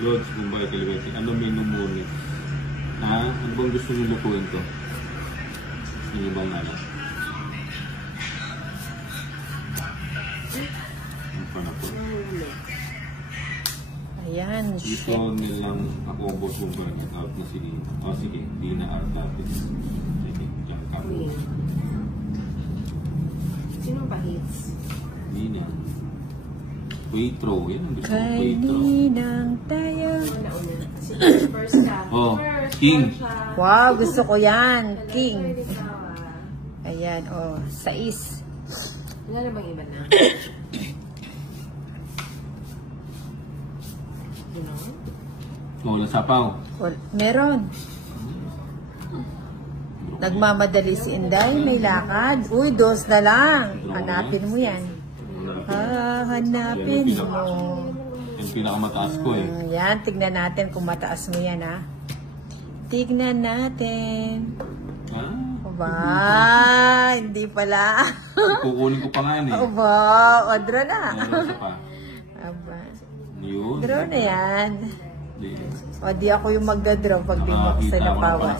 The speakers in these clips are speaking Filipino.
Lodge, Bombay, Calibati. Ano menu muna? Ha? Ano bang gusto nyo lutuin to? Ano bang nala? Ano pa na po? Ayan, Ito nilang ako ang boss Bombay. Out na sige. O sige, di na out natin. Sige, dyan ka. Sino ba hits? Di na. Waitrose. Yan ang gusto ko. Waitrose. Kaninang tayo. Una-una. Kasi first ka. Oh, First, King. siya. Wow, gusto ko yan. Talaga, King. pwede ka, ah. Ayan, oh, 6. Wala na bang iba na? You know? Oh, wala sapaw. Meron. Nagmamadali si Inday, may lakad. Uy, 2 na lang. Hanapin mo yan. Hanapin mo. Yung pinakamataas ko eh. Yan, tignan natin kung mataas mo yan, ha. Tignan natin. Ha? Aba, hindi pala. Kukunin ko pa nga yan eh. Aba, o, draw na. Ano isa pa? Aba, Yun. draw na yan. Di. O, di ako yung magdadraw pag di mo sa napawas.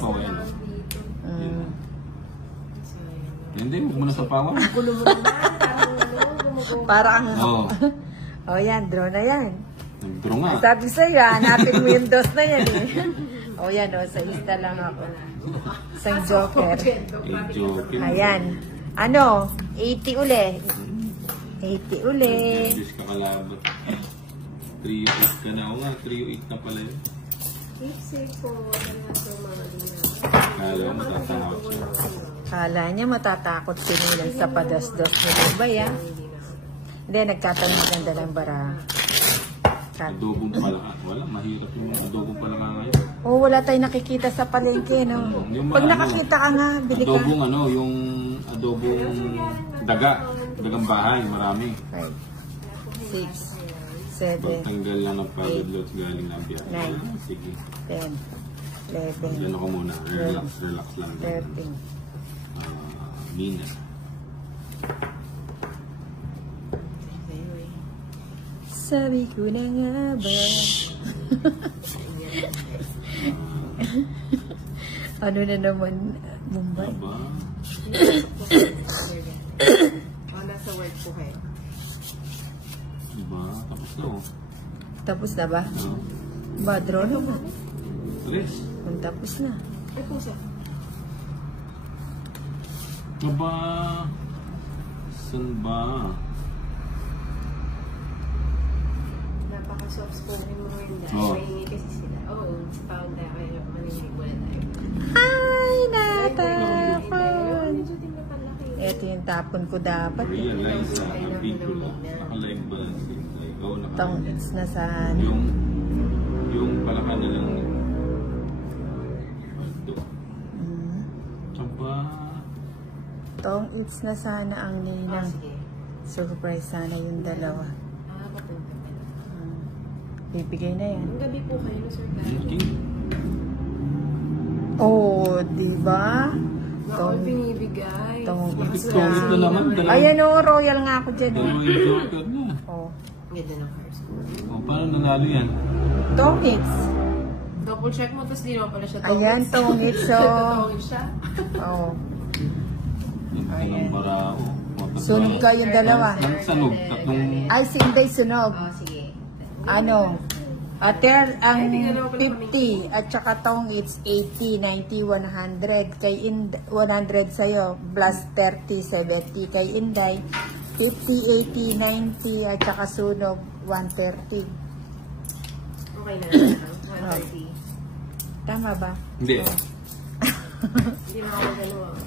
Hindi, huwag mo na sa pawan. Gulo mo na. Parang, Oo. o yan, draw na yan. Nag-draw nga. Sabi sa'yo, hanapin mo yung 2 na yan eh. O yan, o, sa lista lang ako. Isang joker. Joke. Ayan. Ano? 80 uli. 80 uli. Diyos ka kalabat. 3-8 ka na. O nga, 3-8 na pala yun. Keep safe po. Wala na ito mga lina. Kala mo tatakot siya. Kala niya matatakot sinilang sa padas-dos ni Lubay, ah. Hindi, nagtatanong ganda ng bara. Adobong pala ka. Wala, mahirap yung adobong pala ka ngayon. Oh, wala tayong nakikita sa palengke, no? Pag nakakita ka nga, bili ka. Adobong ano, yung adobong daga. Dagang bahay, marami. 5, 6, 7, Pagtanggal lang ng pagod loads galing ng biyak. Nine. Sige. 10, 11, Diyan ako muna. Relax, relax lang. 13. Mina. Sabi ko na nga ba? Ano na naman, Mumbai? Aba. Oh, nasa work po kayo. Diba? Tapos na oh. Tapos na ba? Ano? Ba, draw na ba? Alis. Kung tapos na. Ay, pusa. Aba. Saan ba? Napaka-soft spoken mo rin dahil. Oo. Mahingi kasi sila. Oo, found tayo kayo. Maninig wala tayo. Ay, natapon! Medyo din na palaki. Ito yung tapon ko dapat. Realize sa Bicol. Naka-live ba? Ikaw naka... Tong it's na sa... Yung palaka na lang. Ito. Tsamba. Tong it's na sana ang ninang. Sige. Surprise sana yung dalawa. Papunta ka na. Bibigay na yan. Ang gabi po kayo, Sir Carl. King. Oh, di ba? Bawal binibigay. Tong it's Ito na naman. na. Ayan o, royal nga ako dyan. Dalawa Oh. yung joker na. Oh. Ganda ng first score. O, paano nanalo yan? Tong it's. Double check mo, tapos di naman pala siya Ayan, tong it's. So, Tawid siya. oh. Ito ng barao. Sunog kayong dalawa. Sanog. Tatlong... Ay, si Inday sunog. Oh, sige. Ano? Ater ang 50 at saka tong it's 80, 90, 100 kay 100 sa'yo plus 30, 70 kay Inday 50, 80, 90 at saka sunog 130. Okay na. 130. Tama ba? Hindi. Hindi mo ako gano'n.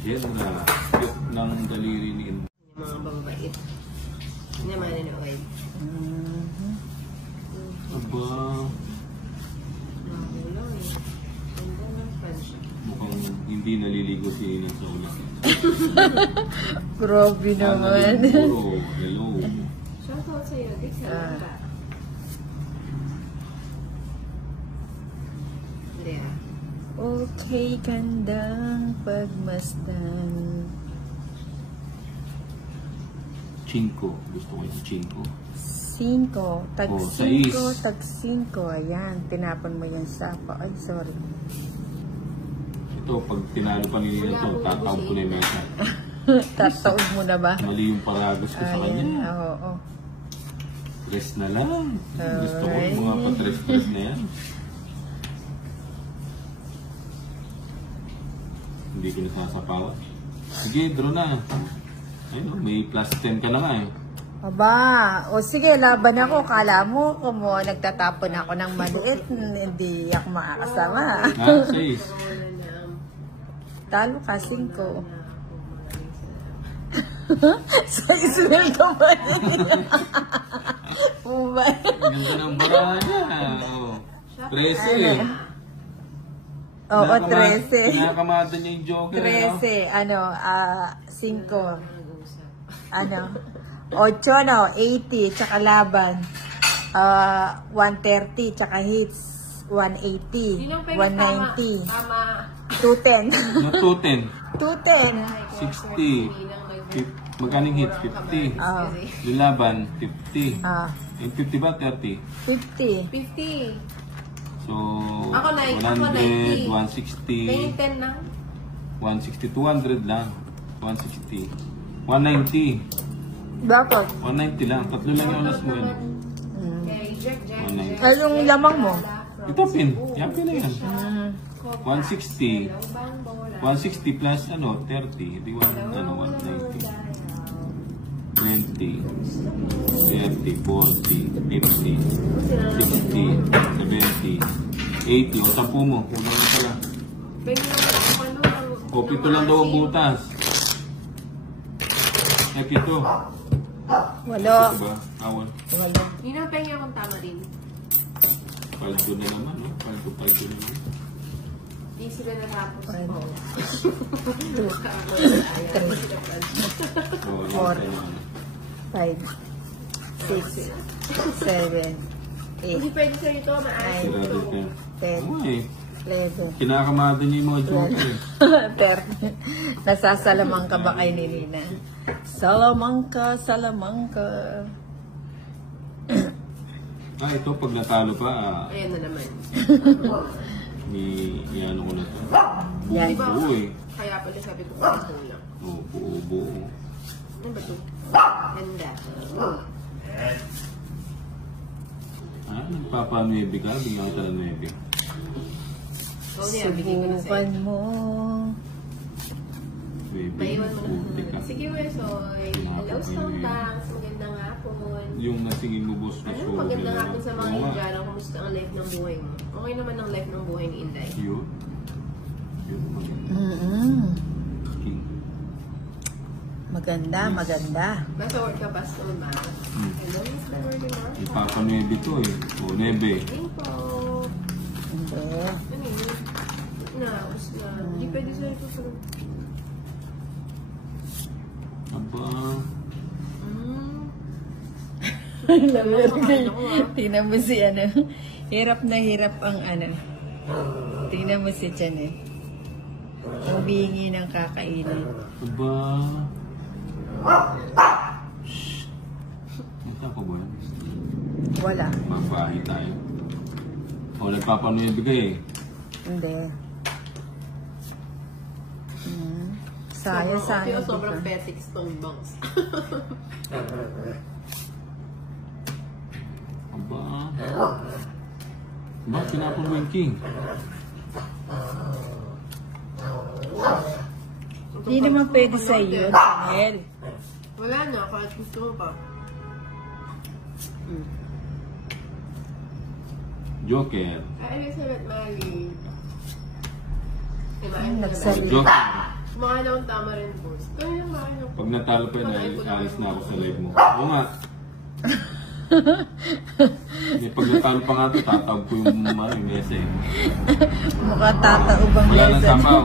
Yan na. Cute ng daliri ni Inday. Yung mga bababait. Hindi naman nanood. Aba. Nakakulaw eh. Ganda ng fan siya. Mukhang hindi naliligo si Inan sa ulan. Grabe naman. Puro. Hello. Shoutout sa'yo. Dick, salamat. Hindi ah. Okay, kandang pagmasdan. 5. Gusto ko yung 5. 5. Tag Oh, 5. 6. Tag 5. Ayan. Tinapon mo yan sa pa. Ay, sorry. Ito, pag tinalo pa ni Nina ito, tataon ko na yung mesa. Tataog mo na ba? Mali yung paragos ko sa Ayan. kanya. Oo. Tres na lang. Gusto ko Alright. yung mga pa-tres-tres na yan. Hindi ko nasasapawan. Sige, draw na. Ayun, may plus 10 ka na nga eh. Aba, o sige, laban ako. Kala mo, kung nagtatapon ako ng maliit, hindi ako makakasama. Ha? 6. Wala na. Talo ka, 5. Sa Israel ka ba din? Ganda ng baraha niya. Oh. 13. Oo, 13. Kinakamada niya yung joker. 13, 5. Ano? 8, no? 80, tsaka laban. 130, tsaka hits. 180, Yun yung 190, Tama. 210. No, 210. 210. 60. Magkaning hits? 50. Ah. Yung laban, 50. Ah, Yung 50 ba? 30. 50. 50. So, Ako 100, 90. 160, Tingin 10 na. 160, 200 lang. 160. 190. Bakit? 190 lang. Tatlo lang yung alas mo yun. Okay, Jack. 190. Ay, yung lamang mo. Ito pin. Yan pin na yan. Mm. 160. 160 plus 30. Hindi 190. 20. 30. 40. 50. 60. 70. 80. O, 10 mo. Kulang na pala. Pwede naman ako O, 7 lang daw ang butas. Eh, 7. Walo. Diba? Awan. Walo. Yun ang pengi akong tama din. Paldo na naman, no? Paldo na naman. Di sila natapos. Pwede. Oo. 2, O, Four. yan tayo. 5, 6, 7, 8, Hindi pwede sa ito, maayos Sira ito. dito. 10, Oo eh. 11, Kinakamada niya yung mga joker. 30. Nasasalamang ka ba kay Nina? Salamangka, salamangka. Ito pag natalo pa, Ayan na naman. ano ko na to. Yan. Buo eh. Kaya pala sabi ko kung kulang. Oo, buo. Ano ba ito? Ganda. Nagpapa-9 ka? Bigyan kita ng 9. So, niya, bigay ko na sa'yo. Subukan mo. Baby, Maiwan mo puti ka. na. Sige, Wesoy. Hello, Stontangs. Magandang hapon. Yung nasingin mo, boss, na Ano, magandang hapon sa mga Oo nga. Indiano. Kumusta ang life ng buhay mo? Okay naman ang life ng buhay ni Inday. Yun. Yun, maganda. King. Maganda, maganda. Nasa work ka ba, Stone Ma? Hello, Mr. Wordimar. Ipapa-9 to eh. O, 9. Info. Hindi. Ano yun? Naus na. Hindi pwede sa'yo ito sa... Aba. Tingnan mo si ano. Hirap na hirap ang ano. Tingnan mo si Chan eh. Humingi ng kakainin. Aba. Shhh. Nasa ko ba yan? Wala. Mapahi tayo. O, nagpapa-9 eh. Hindi. Sayang, sayang. Sobrang basic stone banks. Aba. Ba, pinapon mo yung king. Hindi naman pwede sa iyo, Daniel. Wala na, kahit gusto mo pa. Joker. Ay, Elizabeth Mali. Diba? Nagsalita. Joker. Mga lang tama rin, boss. Kaya yung mga lang. Pag natalo pa yun, alis na ako sa live mo. Oo nga. Pag natalo pa nga ito, tatawag ko yung message. Mukha tataubang Wala nang lesson. sapaw.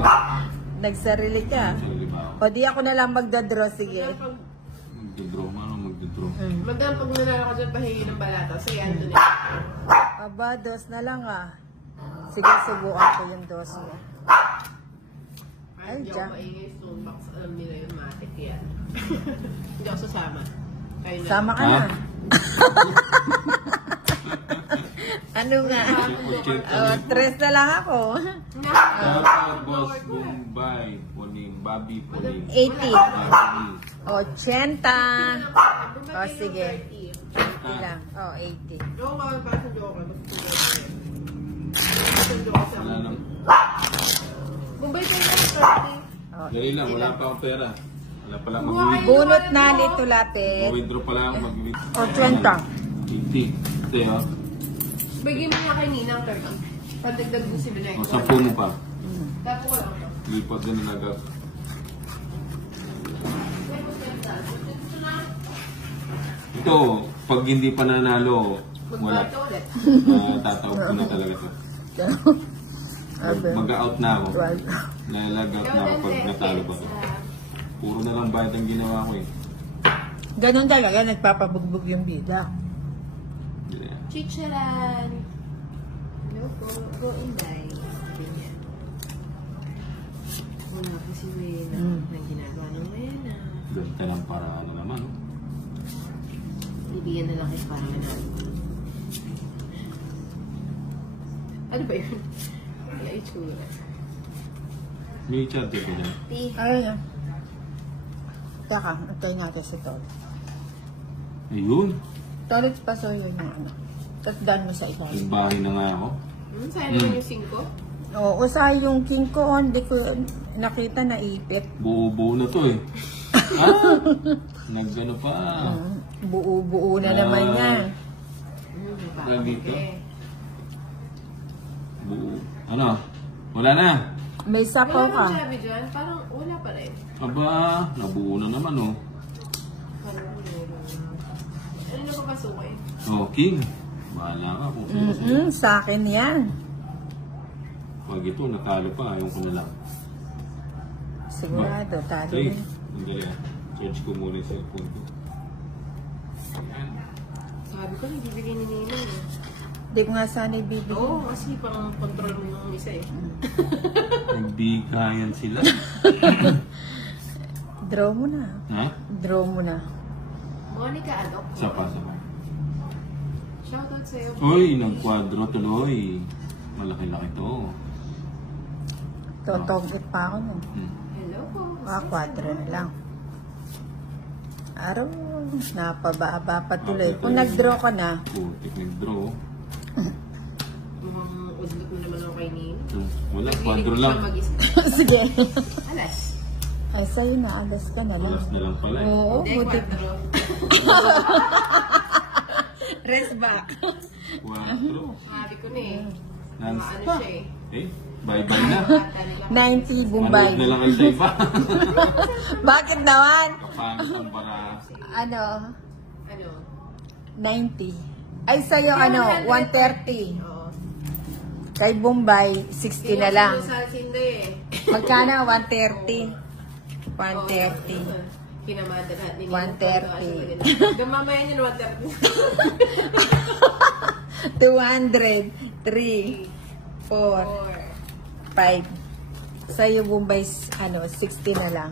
Nagsarili ka. Sorry ba ako? O di ako na lang magdadraw, sige. Magdadraw. Ano magdadraw? Magdang pag nanalo ka dyan, pahingi ng balata. Sige, ano na. Aba, dos na lang ah. Sige, subukan ko yung dos mo. Ay, Hindi ako dyan. maingay stone box. Alam nila yun, matik yan. Hindi ako sasama. Tayo na. Sama ka Ha? na. Ano nga? 3 na lang ako. Dapat boss Bombay. Puling. Babi puling. 80. Babi. 80. O, sige. 80 lang. O, 80. Joke ka, parang joke ka. Wala lang. Bombay tayo na. O, Dali lang, wala pa akong pera. Wala pa lang Buhay. mag-withdraw. bunot na nito lapit. Mag-withdraw pa lang ako mag-withdraw. O, 20. 80. Ito yun. Bigyan mo nga kay Ninang 30. Padagdag mo si Binay. O, 10 mo pa. Tapo ko lang ito. Lipat din na agad. Ito, pag hindi pa nanalo, wala. Magbato ulit. Tataob ko na talaga ito. Abe. Mag-out na ako. 12. Nalag-out na ako pag natalo pa ito. Puro na lang bayad ang ginawa ko eh. Ganun talaga, nagpapabugbog yung bida. Yeah. Chicharan. Hello po. Go Inday. Ganyan. Wala po si Wena. Ang ginagawa ng Wena. Ganda lang para ano naman. Oh. Bibigyan na lang kayo para manalo. Ano ba yun? Ay, itsura. May charger ko dyan. Ayun na. Teka, antayin natin si Tol. Ayun. Toilet paso yun yung ano. Tapos daan mo sa iba. Nagbahay na nga ako. Saan naman yung 5? Oo, usahay yung king ko. Hindi ko nakita na ipit. Buo-buo na to eh. Nagano pa. Buo-buo na naman yan. Nandito. Buo. Ano? Wala na. May sapaw Wala ka. nang sabi dyan. Parang wala pa rin. Aba, nabuo na naman oh. Parang meron. Ano na papasukin? Oh, King. Bahala ka kung sino sa'yo. Sa akin yan. Pag ito, natalo pa. Ayaw ko na lang. Sigurado, talo Hey, yun. hindi yan. Search ko muna yung cellphone ko. Ayan. Sabi ko, nagbibigay ni Nina eh. Hindi ko nga sana ibibigay. Oo, kasi parang control mo yung isa eh. Nagbigayan sila. Draw mo na. Ha? Draw mo na. Monica, ano? Sapa. Shoutout sa'yo. Uy, nagkwadro tuloy. Malaki-laki to. Totogit pa ako nun. Hello po. 4 na lang. Araw, napababa pa tuloy. Kung nag-draw ka na, Putik nag-draw. Mukhang udlot mo naman ako kay Nina. Wala, Naglilig kwadro siya lang. mag-isa. sige. Alas. Ay, sa'yo na, alas ka na lang. Alas na lang pala eh. Oo, Hindi, buti. 4. Rest back. Kwadro. Sabi ko na eh. Nans. Ano siya eh. Eh, bye-bye na. 90 Bombay. Manood na lang kayo sa iba. Bakit naman? Kapangit ang para. Ano? Ano? 90. Ay, sa'yo ano, 130. Oo. Kay Bombay, 60 na lang. Sa Sinde eh. Magkano? 130. 130. Kinamada na. 130. Dumamaya niyo 130. 200. 3. 4. 5. Sa'yo Bombay, ano, 60 na lang.